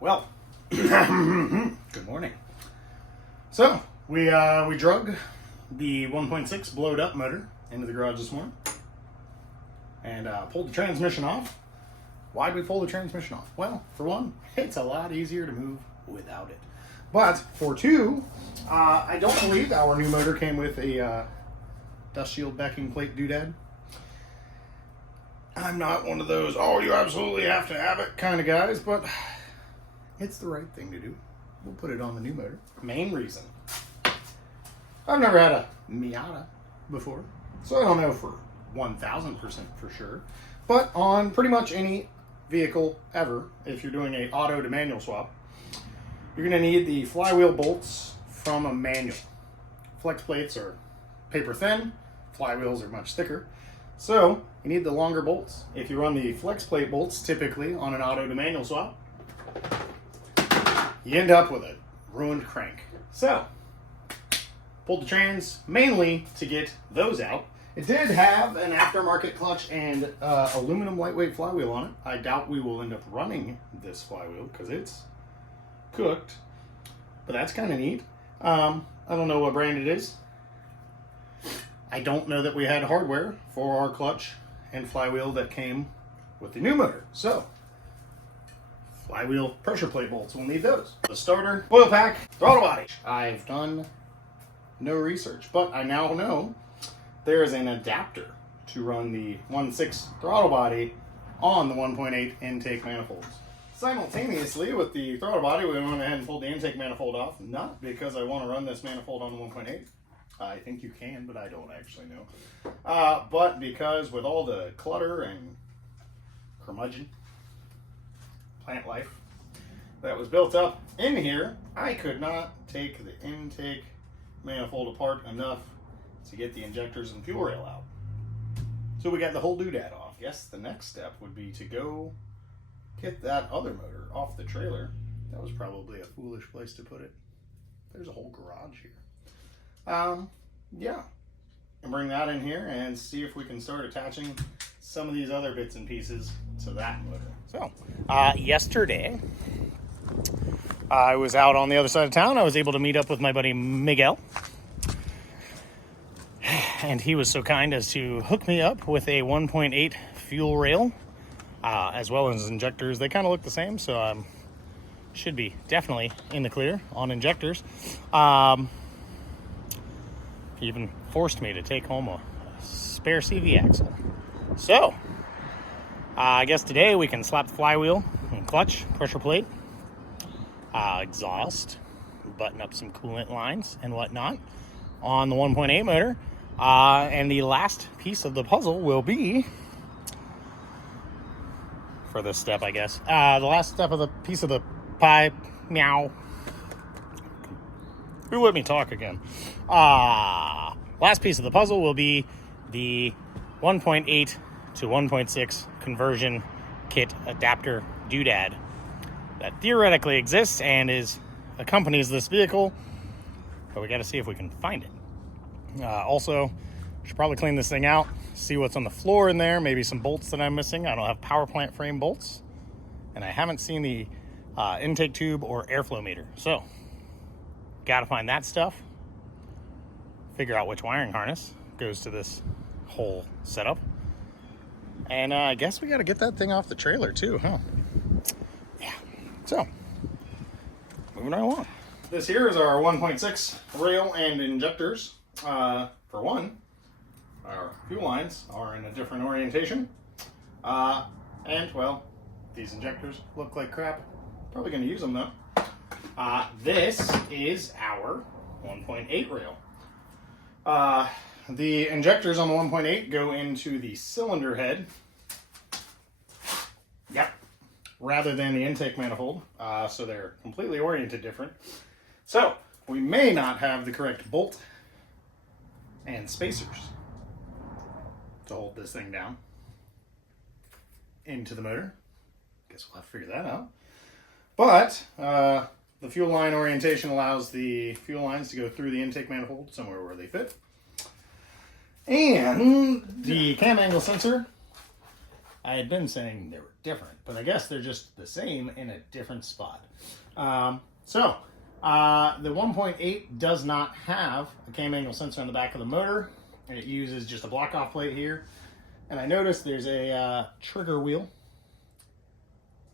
Well, good morning. So, we drug the 1.6 blowed up motor into the garage this morning and pulled the transmission off. Why'd we pull the transmission off? Well, for one, it's a lot easier to move without it. But for two, I don't believe our new motor came with a dust shield backing plate doodad. I'm not one of those, oh, you absolutely have to have it kind of guys, but it's the right thing to do. We'll put it on the new motor. Main reason. I've never had a Miata before, so I don't know for 1,000% for sure. But on pretty much any vehicle ever, if you're doing an auto to manual swap, you're going to need the flywheel bolts from a manual. Flex plates are paper thin, flywheels are much thicker. So you need the longer bolts. If you run the flex plate bolts typically on an auto to manual swap, you end up with a ruined crank. So pulled the trans mainly to get those out. It did have an aftermarket clutch and aluminum lightweight flywheel on it. I doubt we will end up running this flywheel because it's cooked, but that's kind of neat. I don't know what brand it is. I don't know that we had hardware for our clutch and flywheel that came with the new motor. So, flywheel pressure plate bolts, we'll need those. The starter, oil pack, throttle body. I've done no research, but I now know there is an adapter to run the 1.6 throttle body on the 1.8 intake manifolds. Simultaneously with the throttle body, we went ahead and pulled the intake manifold off, not because I want to run this manifold on the 1.8. I think you can, but I don't actually know. But because with all the clutter and curmudgeon, plant life, that was built up in here, I could not take the intake manifold apart enough to get the injectors and fuel rail out. So we got the whole doodad off. Yes, the next step would be to go get that other motor off the trailer. That was probably a foolish place to put it. There's a whole garage here. Yeah, and bring that in here and see if we can start attaching some of these other bits and pieces to that motor. So, yesterday, I was out on the other side of town. I was able to meet up with my buddy Miguel. And he was so kind as to hook me up with a 1.8 fuel rail, as well as injectors. They kind of look the same, so should be definitely in the clear on injectors. He even forced me to take home a spare CV axle. So, I guess today we can slap the flywheel and clutch, pressure plate, exhaust, button up some coolant lines and whatnot on the 1.8 motor. And the last piece of the puzzle will be, for this step, I guess, the last step of the piece of the pie, meow. Who let me talk again? Last piece of the puzzle will be the 1.8 to 1.6 conversion kit adapter doodad that theoretically exists and accompanies this vehicle, but we got to see if we can find it. Also, should probably clean this thing out, see what's on the floor in there, maybe some bolts that I'm missing. I don't have power plant frame bolts, and I haven't seen the intake tube or airflow meter. So, got to find that stuff, figure out which wiring harness goes to this whole setup, and I guess we got to get that thing off the trailer too, huh? Yeah, so, moving right along. This here is our 1.6 rail and injectors. For one, our fuel lines are in a different orientation, and well, these injectors look like crap. Probably going to use them though. This is our 1.8 rail. The injectors on the 1.8 go into the cylinder head. Yep. Rather than the intake manifold. So they're completely oriented different. So we may not have the correct bolt and spacers to hold this thing down into the motor. Guess we'll have to figure that out. But the fuel line orientation allows the fuel lines to go through the intake manifold somewhere where they fit. And the cam angle sensor I had been saying they were different, but I guess they're just the same in a different spot. The 1.8 does not have a cam angle sensor on the back of the motor. It uses just a block-off plate here. And I noticed there's a trigger wheel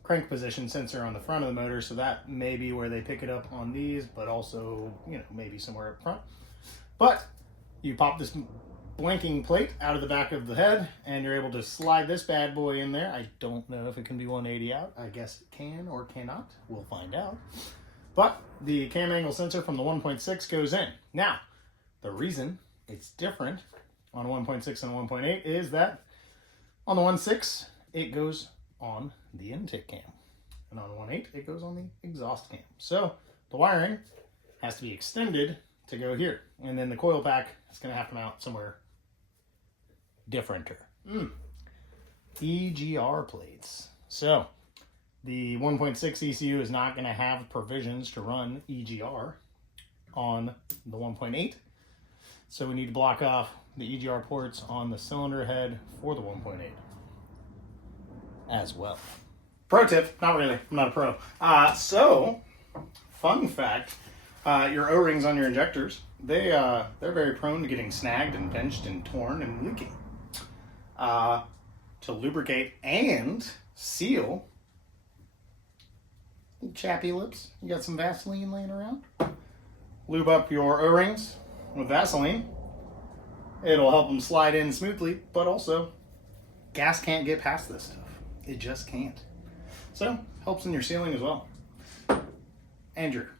crank position sensor on the front of the motor, so that may be where they pick it up on these, but also, you know, maybe somewhere up front. But you pop this blanking plate out of the back of the head, and you're able to slide this bad boy in there. I don't know if it can be 180 out. I guess it can or cannot. We'll find out. But the cam angle sensor from the 1.6 goes in. Now, the reason it's different on 1.6 and 1.8 is that on the 1.6, it goes on the intake cam, and on 1.8 it goes on the exhaust cam. So the wiring has to be extended to go here, and then the coil pack is going to have to mount somewhere differenter. EGR plates. So the 1.6 ECU is not going to have provisions to run EGR on the 1.8, so we need to block off the EGR ports on the cylinder head for the 1.8 as well. Pro tip, not really, I'm not a pro. So, fun fact, your O-rings on your injectors, they're very prone to getting snagged and pinched and torn and leaking. To lubricate and seal, chappy lips, you got some Vaseline laying around? Lube up your O-rings with Vaseline. It'll help them slide in smoothly, but also gas can't get past this stuff. It just can't. So, helps in your sealing as well. And your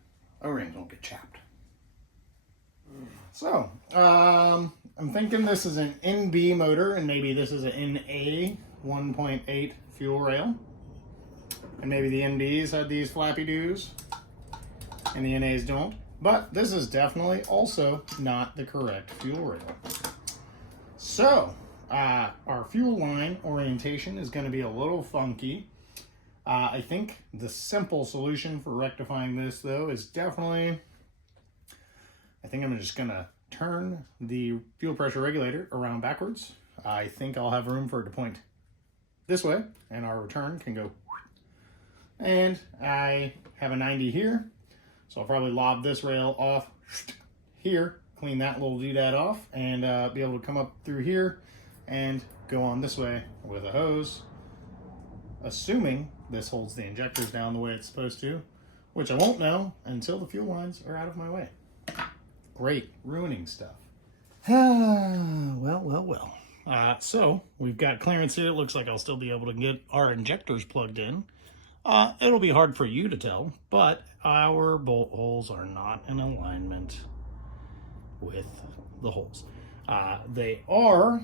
O-rings won't get chapped. So, I'm thinking this is an NB motor, and maybe this is an NA 1.8 fuel rail. And maybe the NBs had these flappy doos, and the NAs don't. But this is definitely also not the correct fuel rail. So, our fuel line orientation is going to be a little funky. I think the simple solution for rectifying this, though, is definitely, I think I'm just going to turn the fuel pressure regulator around backwards. I think I'll have room for it to point this way, and our return can go. And I have a 90 here, so I'll probably lob this rail off here, clean that little doodad off, and be able to come up through here and go on this way with a hose, assuming this holds the injectors down the way it's supposed to, which I won't know until the fuel lines are out of my way. Great, ruining stuff. Well. So we've got clearance here. It looks like I'll still be able to get our injectors plugged in. It'll be hard for you to tell, but our bolt holes are not in alignment with the holes. They are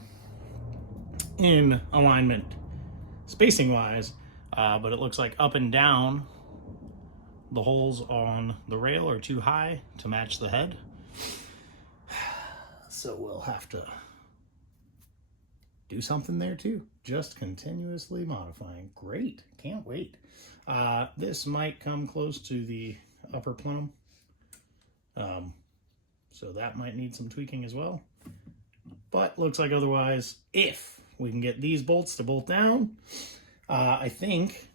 in alignment spacing wise, but it looks like up and down the holes on the rail are too high to match the head. So we'll have to do something there too. Just continuously modifying. Great, can't wait. This might come close to the upper plumb. So that might need some tweaking as well. But looks like otherwise, if we can get these bolts to bolt down, I think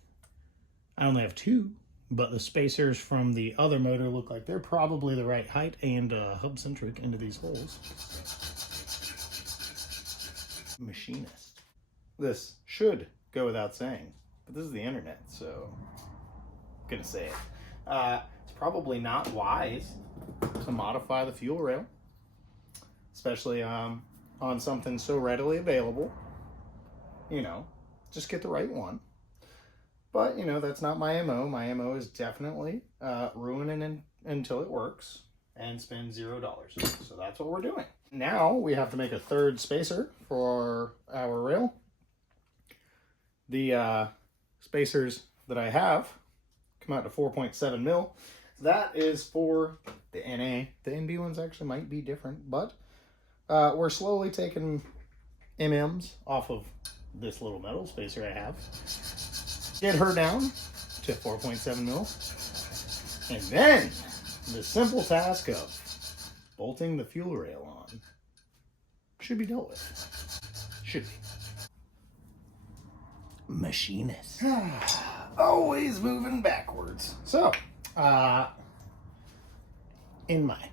I only have two, but the spacers from the other motor look like they're probably the right height and hub-centric into these holes. Machinist. This should go without saying, but this is the internet, so I'm gonna say it. It's probably not wise to modify the fuel rail, especially on something so readily available. You know, just get the right one. But, you know, that's not my MO. My MO is definitely ruin it until it works and spend $0. So that's what we're doing. Now we have to make a third spacer for our rail. The spacers that I have come out to 4.7 mil. That is for the NA. The NB ones actually might be different, but we're slowly taking MMs off of this little metal spacer I have. Get her down to 4.7 mil. And then the simple task of bolting the fuel rail on should be dealt with. Should be. machinist. Always moving backwards. So, in my,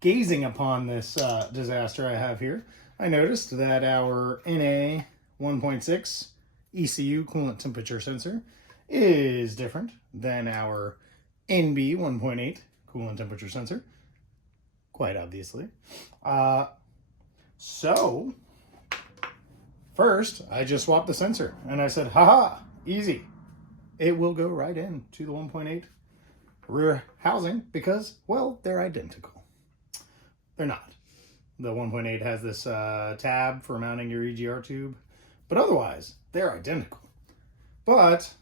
gazing upon this disaster I have here, I noticed that our NA 1.6 ECU coolant temperature sensor is different than our NB 1.8 coolant temperature sensor, quite obviously. So, first, I just swapped the sensor, and I said, haha, easy. It will go right into the 1.8 rear housing because, well, they're identical. They're not. The 1.8 has this tab for mounting your EGR tube, but otherwise, they're identical. But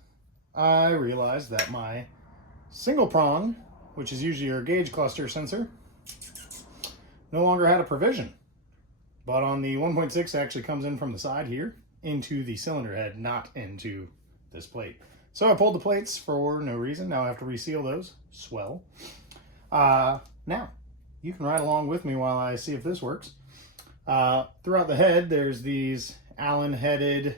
I realized that my single prong, which is usually your gauge cluster sensor, no longer had a provision. But on the 1.6, it actually comes in from the side here into the cylinder head, not into this plate. So I pulled the plates for no reason. Now I have to reseal those. Swell. Now, you can ride along with me while I see if this works. Throughout the head, there's these Allen-headed,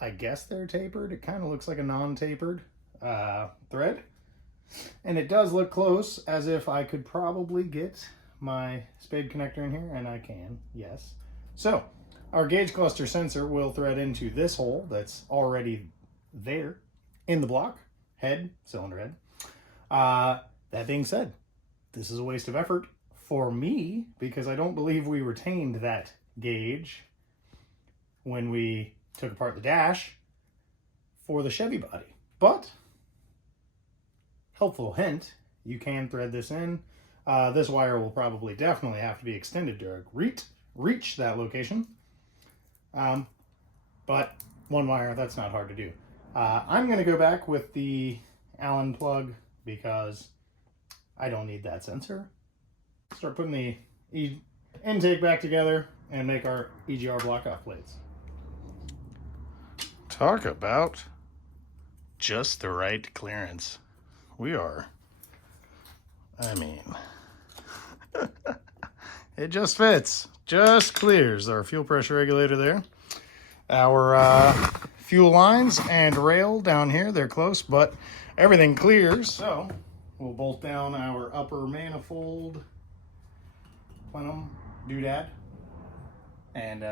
I guess they're tapered. It kind of looks like a non-tapered thread. And it does look close, as if I could probably get my spade connector in here, and I can, yes. So, our gauge cluster sensor will thread into this hole that's already there in the block, head, cylinder head. That being said, this is a waste of effort for me because I don't believe we retained that gauge when we took apart the dash for the Chevy body. But, helpful hint, you can thread this in. This wire will probably definitely have to be extended to reach that location. But one wire, that's not hard to do. I'm going to go back with the Allen plug because I don't need that sensor. Start putting the intake back together and make our EGR Blockoff plates. Talk about just the right clearance. We are, I mean, it just fits, just clears. Our fuel pressure regulator there. Our fuel lines and rail down here, they're close, but everything clears. So we'll bolt down our upper manifold plenum doodad and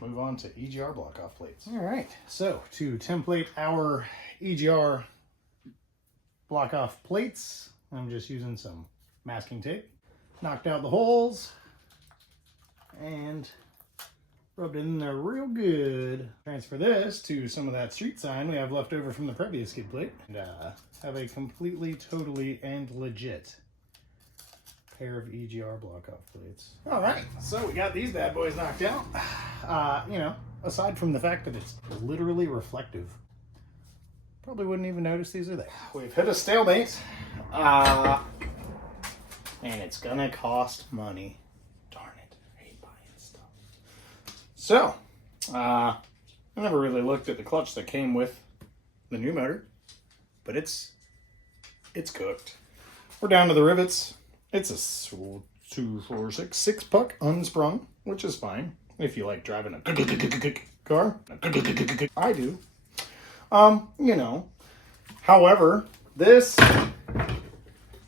move on to EGR Blockoff plates. All right, so to template our EGR Blockoff plates, I'm just using some masking tape. Knocked out the holes and rubbed it in there real good. Transfer this to some of that street sign we have left over from the previous skid plate and have a completely, totally, and legit pair of EGR Blockoff plates. All right, so we got these bad boys knocked out. Aside from the fact that it's literally reflective, probably wouldn't even notice these are there. We've hit a stalemate, and it's gonna cost money. Darn it, I hate buying stuff. So, I never really looked at the clutch that came with the new motor, but it's cooked. We're down to the rivets. It's a 6-puck unsprung, which is fine if you like driving a car. I do. However, this,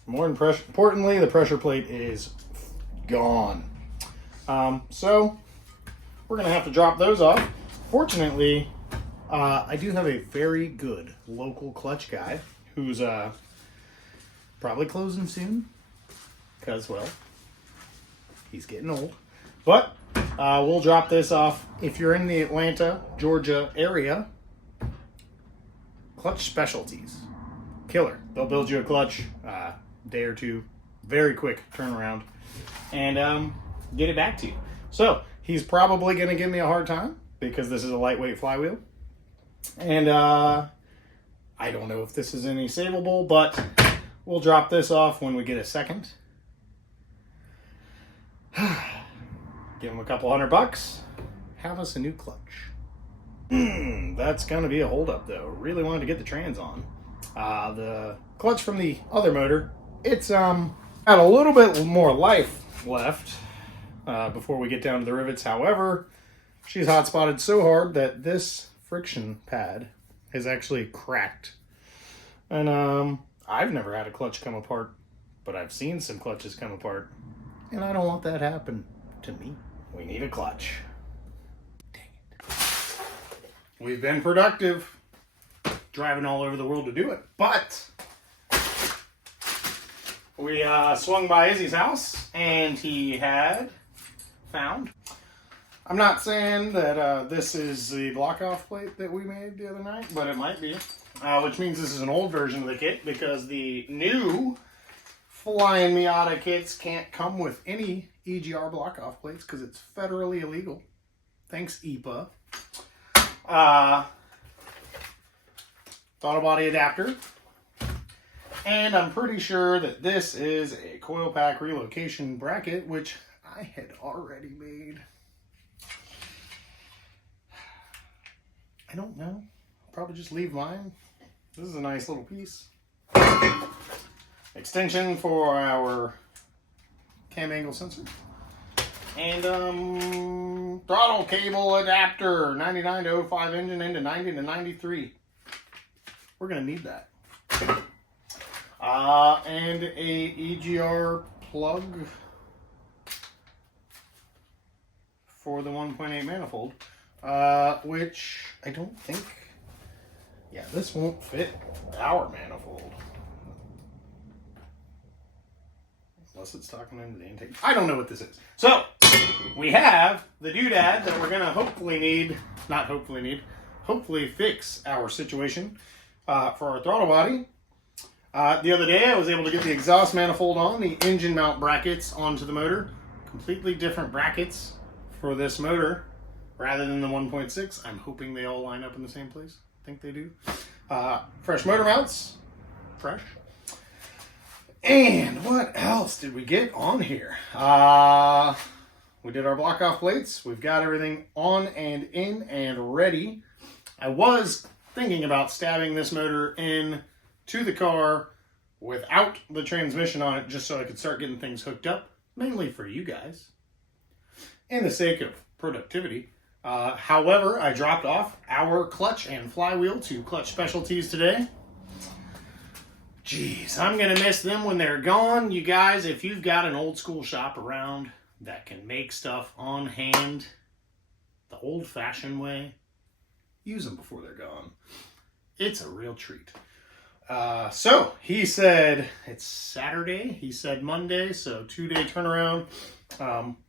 more importantly, the pressure plate is gone. So we're going to have to drop those off. Fortunately, I do have a very good local clutch guy who's probably closing soon because, well, he's getting old. But we'll drop this off. If you're in the Atlanta, Georgia area, Clutch Specialties, killer. They'll build you a clutch, day or two, very quick turnaround, and get it back to you. So he's probably going to give me a hard time because this is a lightweight flywheel, and I don't know if this is any savable, but we'll drop this off when we get a second. Give him a couple $100, have us a new clutch. That's gonna be a holdup though. Really wanted to get the trans on. The clutch from the other motor, it's got a little bit more life left. before we get down to the rivets. However, she's hot spotted so hard that this friction pad is actually cracked. And I've never had a clutch come apart, but I've seen some clutches come apart. And I don't want that happen to me. We need a clutch. Dang it. We've been productive, driving all over the world to do it, but we swung by Izzy's house and he had found, I'm not saying that this is the Blockoff plate that we made the other night, but it might be, which means this is an old version of the kit because the new flying Miata kits can't come with any EGR Blockoff plates because it's federally illegal. Thanks, EPA. Throttle body adapter. And I'm pretty sure that this is a coil pack relocation bracket, which I had already made. I don't know. I'll probably just leave mine. This is a nice little piece. Extension for our cam angle sensor. And throttle cable adapter, 99 to 05 engine into 90 to 93. We're going to need that. And a EGR plug for the 1.8 manifold, which I don't think, yeah, this won't fit our manifold. Unless it's talking into the intake. I don't know what this is. So, we have the doodad that we're going to hopefully fix our situation for our throttle body. The other day, I was able to get the exhaust manifold on, the engine mount brackets onto the motor. Completely different brackets for this motor rather than the 1.6. I'm hoping they all line up in the same place. I think they do. Fresh motor mounts. Fresh. And what else did we get on here? We did our Blockoff plates. We've got everything on and in and ready. I was thinking about stabbing this motor in to the car without the transmission on it, just so I could start getting things hooked up, mainly for you guys, in the sake of productivity. However, I dropped off our clutch and flywheel to Clutch Specialties today. Jeez, I'm going to miss them when they're gone. You guys, if you've got an old school shop around that can make stuff on hand the old-fashioned way, use them before they're gone. It's a real treat. So, he said it's Saturday. He said Monday, so 2-day turnaround.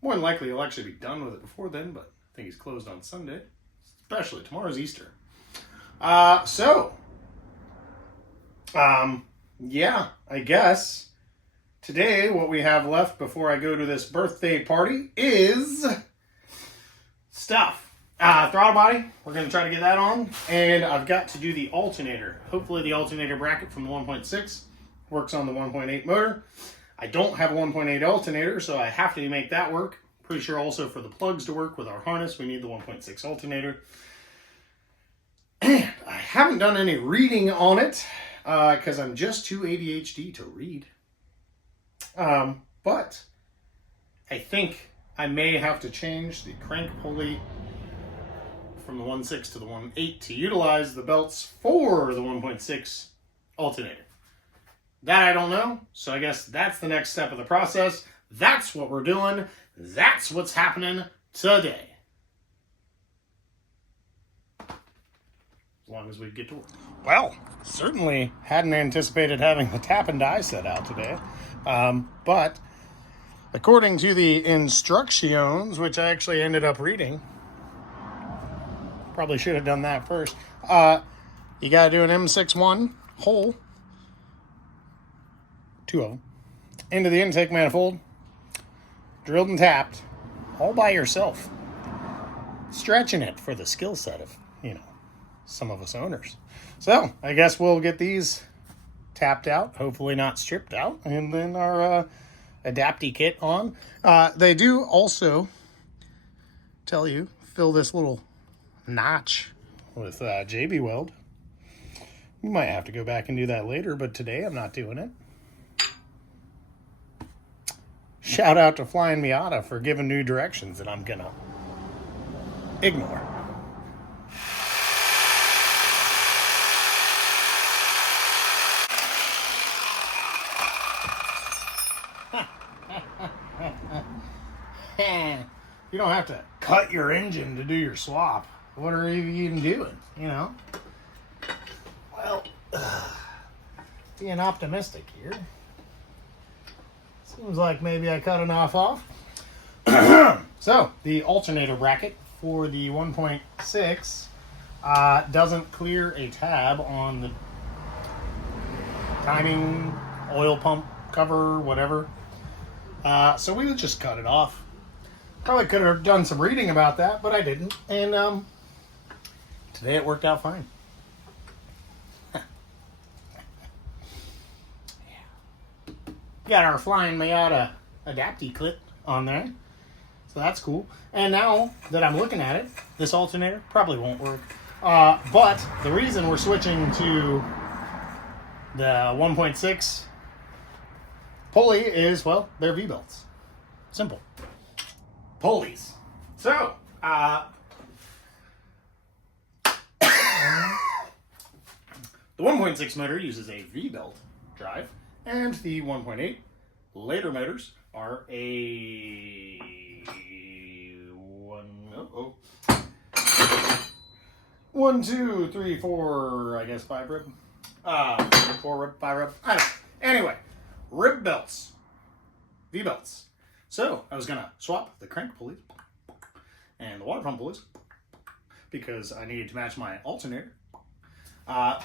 More than likely, he'll actually be done with it before then, but I think he's closed on Sunday. Especially tomorrow's Easter. Yeah, I guess today what we have left before I go to this birthday party is stuff. Throttle body, we're going to try to get that on, and I've got to do the alternator. Hopefully the alternator bracket from the 1.6 works on the 1.8 motor. I don't have a 1.8 alternator, so I have to make that work. Pretty sure also for the plugs to work with our harness, we need the 1.6 alternator. And I haven't done any reading on it, because I'm just too ADHD to read. But I think I may have to change the crank pulley from the 1.6 to the 1.8 to utilize the belts for the 1.6 alternator. That I don't know, so I guess that's the next step of the process. That's what we're doing. That's what's happening today. As long as we get to work. Well, certainly hadn't anticipated having the tap and die set out today. But according to the instructions, which I actually ended up reading, probably should have done that first. You got to do an M61 hole, 2 of them, into the intake manifold, drilled and tapped, all by yourself. Stretching it for the skill set of, some of us owners. So, I guess we'll get these tapped out, hopefully not stripped out, and then our Adapty kit on. They do also tell you, fill this little notch with JB Weld. You might have to go back and do that later, but today I'm not doing it. shout out to Flying Miata for giving new directions that I'm gonna ignore. You don't have to cut your engine to do your swap. What are you even doing, you know? Well, being optimistic here. Seems like maybe I cut enough off. So, the alternator bracket for the 1.6 doesn't clear a tab on the timing, oil pump cover, whatever. So we would just cut it off. Probably could have done some reading about that, but I didn't. And today it worked out fine. Got our Flying Miata adapty clip on there. So that's cool. And now that I'm looking at it, this alternator probably won't work. But the reason we're switching to the 1.6 pulley is, well, they're V-belts. Simple. Pulleys. So, the 1.6 motor uses a V-belt drive, and the 1.8 later motors are a 1, 2, 3, 4, I guess 5 rib. 4 rib, 5 rib. I don't know. Anyway, rib belts. V-belts. So, I was going to swap the crank pulleys and the water pump pulleys because I needed to match my alternator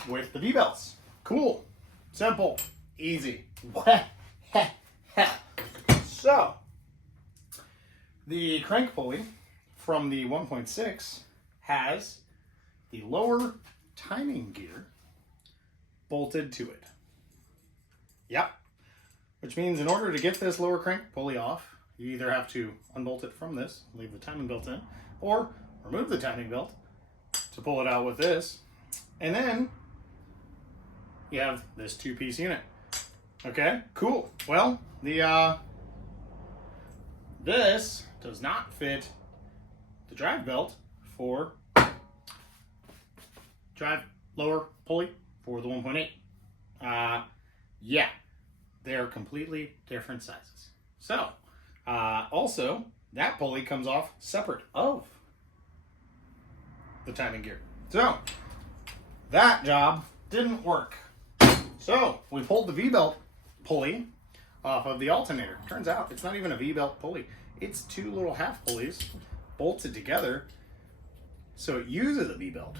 with the V-belts. Cool. Simple. Easy. So, the crank pulley from the 1.6 has the lower timing gear bolted to it. Yep. Which means in order to get this lower crank pulley off, you either have to unbolt it from this, leave the timing belt in, or remove the timing belt to pull it out with this, and then you have this 2-piece unit. Okay, cool. Well, this does not fit the drive belt for drive lower pulley for the 1.8. Yeah, they're completely different sizes. So, also, that pulley comes off separate of the timing gear. So, that job didn't work. So, we pulled the V-belt pulley off of the alternator. Turns out, it's not even a V-belt pulley. It's 2 little half pulleys bolted together, so it uses a V-belt.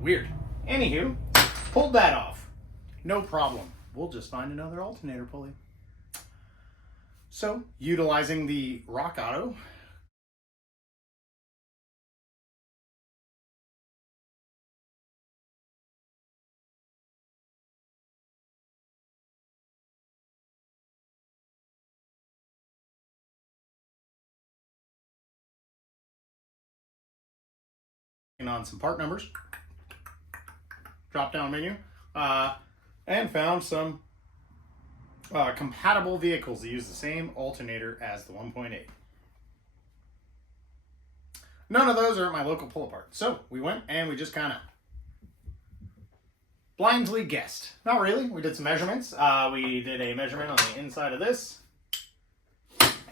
Weird. Anywho, pulled that off. No problem. We'll just find another alternator pulley. So, utilizing the Rock Auto on some part numbers, drop down menu, and found some compatible vehicles that use the same alternator as the 1.8. None of those are at my local pull apart. So we went and we just kind of blindly guessed. Not really. We did some measurements. We did a measurement on the inside of this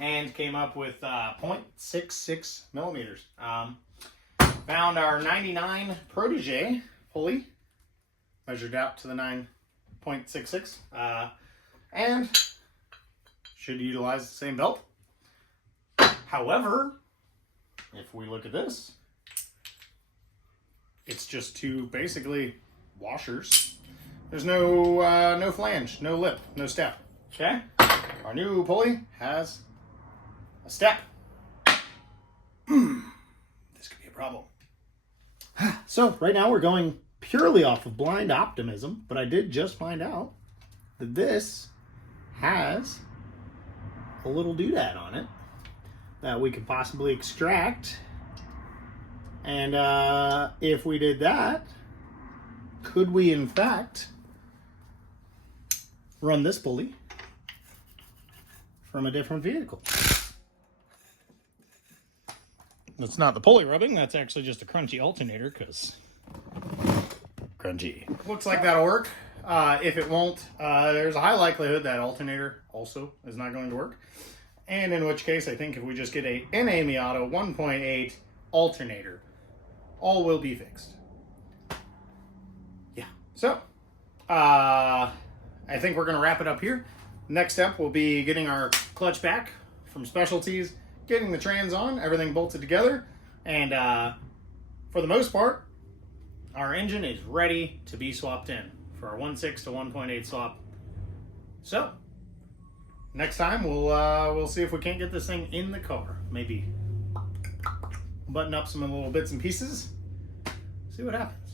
and came up with 0.66 millimeters. Found our 99 Protege pulley, measured out to the 9.66, and should utilize the same belt. However, if we look at this, it's just 2 basically washers. There's no flange, no lip, no step. Okay, our new pulley has a step. This could be a problem. So right now we're going purely off of blind optimism, but I did just find out that this has a little doodad on it that we could possibly extract. And if we did that, could we in fact run this pulley from a different vehicle. That's not the pulley rubbing, that's actually just a crunchy alternator, because crunchy. Looks like that'll work. If it won't, there's a high likelihood that alternator also is not going to work. And in which case, I think if we just get a NA Miata 1.8 alternator, all will be fixed. Yeah. So, I think we're going to wrap it up here. Next step will be getting our clutch back from Specialties, getting the trans on, everything bolted together, and for the most part, our engine is ready to be swapped in for our 1.6 to 1.8 swap. So, next time we'll see if we can't get this thing in the car. Maybe button up some of the little bits and pieces, see what happens.